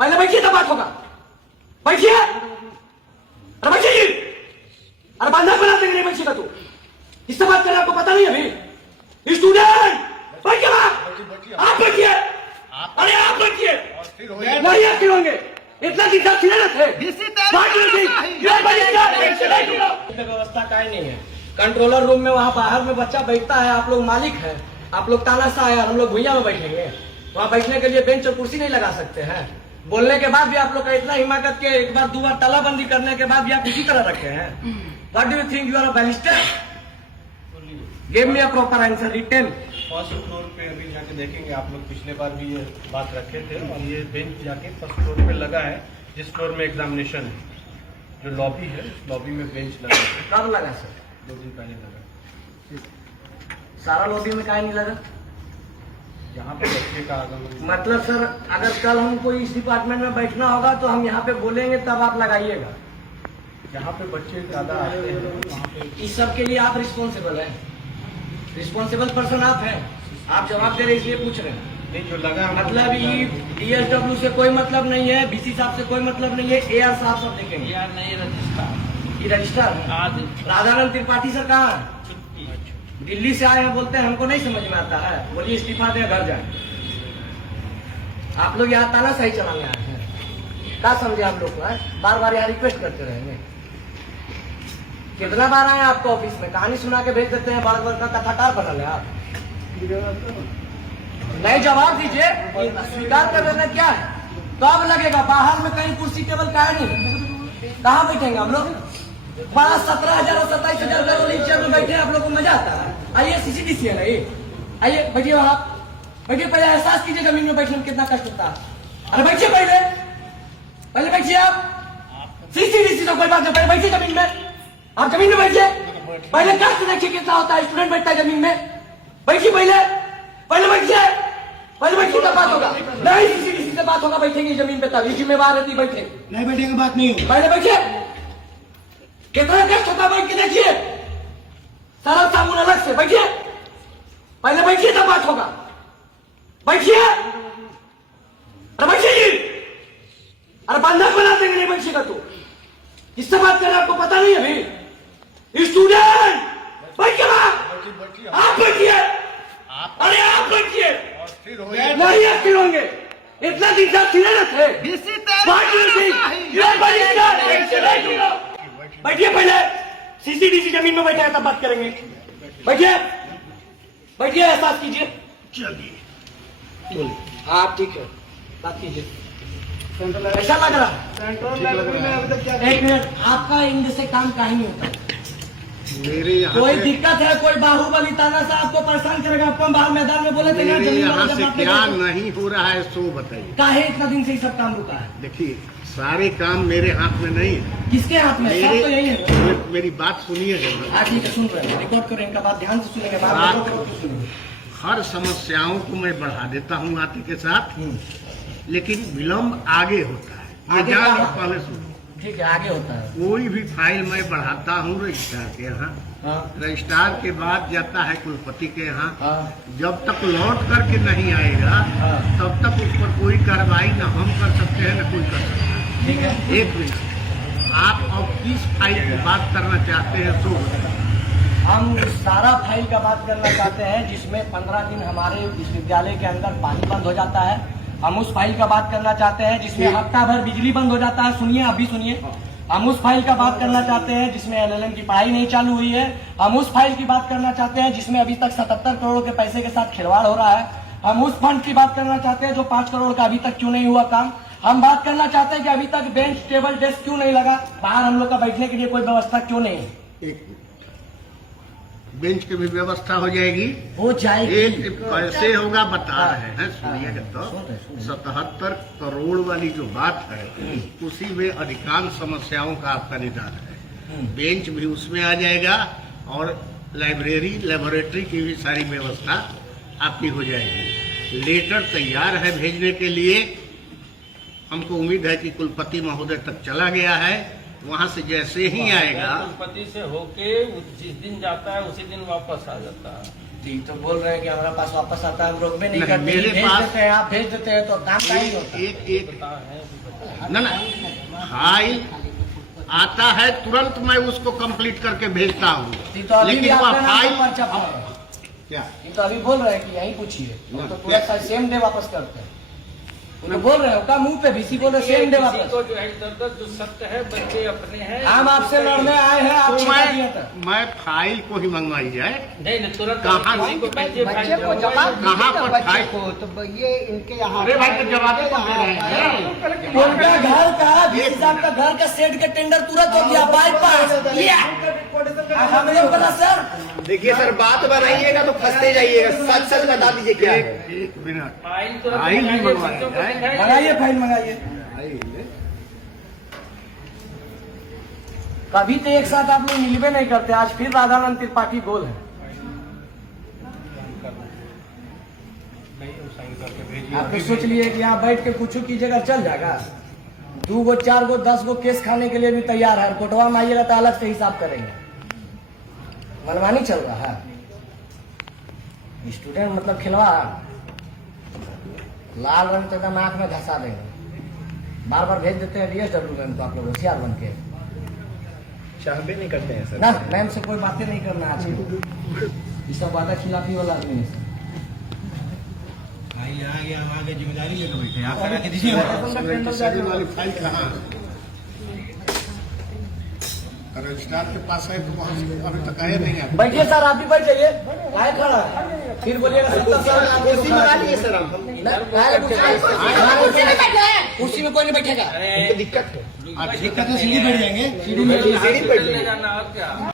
पहले बैठिए तब बात होगा। बैठिए, अरे बैठिए जी। अरे बंधक बना देंगे, नहीं बैठिएगा तू। किससे बात कर रहे हैं आपको पता नहीं अभी? स्टूडेंट बैठिए, आप बैठिए। अरे आप बैठिए, नहीं आखिर होंगे। इतना दिन तक खिले थे, व्यवस्था का ही नहीं है। कंट्रोलर रूम में वहाँ बाहर में बच्चा बैठता है, आप लोग मालिक है, आप लोग तानाशाह है, हम लोग भुइया में बैठेंगे। वहाँ बैठने के लिए बेंच और कुर्सी नहीं लगा सकते हैं। बोलने के बाद भी आप लोग का इतना हिम्मत के एक बार दो बार तालाबंदी करने के बाद भी आप इसी तरह रखे हैं। What do you think you are a barrister? Give me a proper answer written. First floor पे अभी जाके देखेंगे आप लोग, पिछले बार भी ये बात रखे थे और ये बेंच जाके फर्स्ट फ्लोर पे लगा है, जिस फ्लोर में एग्जामिनेशन है। जो लॉबी है उस लॉबी में बेंच लगा है। कब लगा सर? 2 दिन पहले लगा। सारा लॉबी में काहे नहीं लगा? यहाँ पे बच्चे का आगमन, मतलब सर अगर कल हमको इस डिपार्टमेंट में बैठना होगा तो हम यहाँ पे बोलेंगे तब आप लगाइएगा। यहाँ पे बच्चे ज्यादा आते हैं, वहाँ पे इस सब के लिए आप रिस्पॉन्सिबल हैं, रिस्पॉन्सिबल पर्सन आप हैं। आप जवाब दे रहे इसलिए पूछ रहे हैं। नहीं जो लगा मतलब DSW से कोई मतलब नहीं है, BC साहब से कोई मतलब नहीं है, AR साहब सब देखेंगे। यार नहीं रजिस्ट्रार, ये रजिस्टर आज राधानंद त्रिपाठी सर कहाँ है? दिल्ली से आए हैं, बोलते हैं हमको नहीं समझ में आता है, बोलिए इस्तीफा दें घर जाए। आप लोग यहाँ तानाशाही चलाने आए हैं, क्या समझे आप लोग को? बार बार यहाँ रिक्वेस्ट करते रहेंगे। कितना बार आए आपको ऑफिस में, कहानी सुना के भेज देते हैं, बार बार का कथाकार बना ले आप। नहीं जवाब दीजिए, स्वीकार कर लेना क्या है? कब लगेगा? बाहर में कहीं कुर्सी टेबल का नहीं, कहाँ बैठेंगे हम लोग? 17,000 और 27,000 का रोलिंग चेयर में बैठे आप लोग को मजा आता है? आइए CCDC है ना ये, आइए बैठिए वहां, बैठिए। पहले एहसास कीजिए जमीन में बैठने में कितना कष्ट होता है। अरे बैठिए, पहले बैठिए आप। CCDC तो कोई बात नहीं, पहले बैठिए जमीन में। आप जमीन में बैठिए, पहले कष्ट देखिए कितना होता है। स्टूडेंट बैठता है जमीन में, बैठिए पहले बैठिए, पहले बैठिए तब बात होगा। नहीं CCDC से बात होगा, बैठेंगे जमीन पे तब। ये जिम्मेवार रहती बैठे, नहीं बैठेंगे बात नहीं होगी। पहले बैठिए। कितना कष्ट होता है, बैठ के देखिए। सारा साबुन अलग से, बैठिए पहले बैठिए तब बात होगा। बैठिए, अरे बैठिए जी। अरे बंधक बना देंगे, नहीं बैठिएगा तू। किससे बात कर रहे हैं आपको पता नहीं अभी? स्टूडेंट बैठिए, आप बैठिए। अरे आप बैठिए, नहीं आखिर होंगे। इतना दिन तक खिले थे, बैठिए। पहले CCDC जमीन में बैठा है तब बात करेंगे। बैठिए, एहसास कीजिए। चलिए हाँ ठीक है, बात कीजिए। ऐसा लग रहा है? एक मिनट, आपका इंग्लिश से काम काहे नहीं होता? मेरे यहाँ कोई दिक्कत है? कोई बाहुबली तानाशाह आपको परेशान करेगा? आपको बाहर मैदान में बोले थे ना मेरे जमीन यहाँ वाला से जब क्या आपने- नहीं हो रहा है सो बताइए। काहे इतना दिन से ये सब काम रुका है? देखिए सारे काम मेरे हाथ में नहीं है। किसके हाथ में? सब तो यही है। मेरी बात सुनिए जरा। हाँ ठीक है, सुन रहे हैं, रिकॉर्ड करें, इनका बात ध्यान से सुनेंगे। बात बात- रिकॉर्ड करके सुनेंगे। हर समस्याओं को मैं बढ़ा देता हूँ आते के साथ, लेकिन विलम्ब आगे होता है। ये आगे जान लो, कहाँ? पहले सुनो। ठीक है, आगे होता है। कोई भी फाइल मैं बढ़ाता हूँ रजिस्ट्रार के यहाँ, हाँ रजिस्ट्रार के बाद जाता है कुलपति के यहाँ। हाँ जब तक लौट करके नहीं आएगा हाँ। तब तक उस पर कोई कार्रवाई न हम कर सकते हैं न कोई कर सकता है। ठीक है। एक मिनट, आप अब किस फाइल की बात करना चाहते हैं सो बताइए। हम सारा फाइल का बात करना चाहते हैं जिसमें 15 दिन हमारे विश्वविद्यालय के अंदर पानी बंद हो जाता है। हम उस फाइल का बात करना चाहते हैं जिसमें हफ्ता भर बिजली बंद हो जाता है। सुनिए, अभी सुनिए। हम उस फाइल का बात करना चाहते हैं जिसमें LLM की पढ़ाई नहीं चालू हुई है। हम उस फाइल की बात करना चाहते हैं जिसमें अभी तक 77 करोड़ के पैसे के साथ खिलवाड़ हो रहा है। हम उस फंड की बात करना चाहते हैं जो 5 करोड़ का अभी तक क्यों नहीं हुआ काम। हम बात करना चाहते हैं कि अभी तक बेंच टेबल डेस्क क्यों नहीं लगा, बाहर हम लोग का बैठने के लिए कोई व्यवस्था क्यों नहीं है। एक मिनट, बेंच की भी व्यवस्था हो जाएगी। हो जाएगी। एक कैसे होगा बता रहे हैं, सुनिएगा सुन रहे। तो। 77 करोड़ वाली जो बात है उसी में अधिकांश समस्याओं का आपका निदान है। बेंच भी उसमें आ जाएगा और लाइब्रेरी लेबोरेटरी की भी सारी व्यवस्था आपकी हो जाएगी। लेटर तैयार है भेजने के लिए। हमको उम्मीद है कि कुलपति महोदय तक चला गया है, वहां से जैसे ही आएगा। कुलपति से होके जिस दिन जाता है उसी दिन वापस आ जाता है। ठीक तो बोल रहे हैं कि हमारा पास वापस आता है, हम रोक में नहीं नहीं, करते, मेरे भेज पास- देते हैं, आप भेज देते हैं तो काम का ही होता है। एक ना फाइल आता है तुरंत मैं उसको कंप्लीट करके भेजता हूँ, तो अभी भी लेकिन वह आपका नाम फाइल पर पर्चा पड़ा है। क्या तो अभी बोल रहे हैं कि यहीं पूछिए, हम तो पूरा सेम डे वापस करते हैं। वो तो बोल रहे हैं उनका मुंह पे बीसी बोल रहे सेम डे वापस। को जो है इधर जो सत्य है बच्चे अपने हैं। हम आपसे लड़ने आए हैं, आप तो छिपा दिया था। मैं फाइल को ही मंगवाई जाए। नहीं नहीं तुरंत कहाँ किसी को भेजिए, बच्चे को फाइल जवाब जाओ। कहाँ पर बच्चे फाइल? को तो ये इनके यहाँ अरे भाई तो जवाब तो दे रहे हैं। उनका घर का 20 साल का घर का सेट का टेंडर तुरंत हो गया, बाईपास ये हमें नहीं पता सर। देखिए सर, बात बनाइएगा तो फंसते जाइएगा, सच सच बता दीजिए क्या है। एक मिनट फाइल तुरंत फाइल ही मंगाइए, मंगवाया बच्चों को जाए। दिखाइए। मंगाइए फाइल मंगाइए। कभी तो एक साथ आप लोग मिलवे नहीं करते, आज फिर राधानंद त्रिपाठी गोल है। नहीं वो साइन करके भेजिए। आप तो सोच लिए कि यहाँ बैठ के कुछ कीजिएगा चल जाएगा। 2 गो 4 गो 10 गो केस खाने के लिए भी तैयार है, कोटवा में आइएगा तो अलग से हिसाब करेंगे। मनमानी चल रहा है, स्टूडेंट मतलब खिलवा लाल रंग तो एकदम आंख में धंसा देंगे। बार बार भेज देते हैं DSW मैम को, आप लोग होशियार बन के चाहबे नहीं करते हैं सर। ना। मैम से कोई बातें नहीं करना आज ये सब वादा खिलाफी वाला आदमी है। रजिस्ट्रार वाली फाइल कहाँ? रजिस्ट्रार के पास है तो वहाँ से अभी तक आए नहीं है। बैठिए सर, आप भी बैठ जाइए। काहे खड़ा है? फिर बोलिएगा 70 साल आप कुर्सी मंगा लीजिए सर हम। कुर्सी में कोई नहीं बैठेगा। हमको दिक्कत है। दिक्कत है, सीढ़ी बैठ जाएंगे। सीढ़ी पर ले जाना और क्या।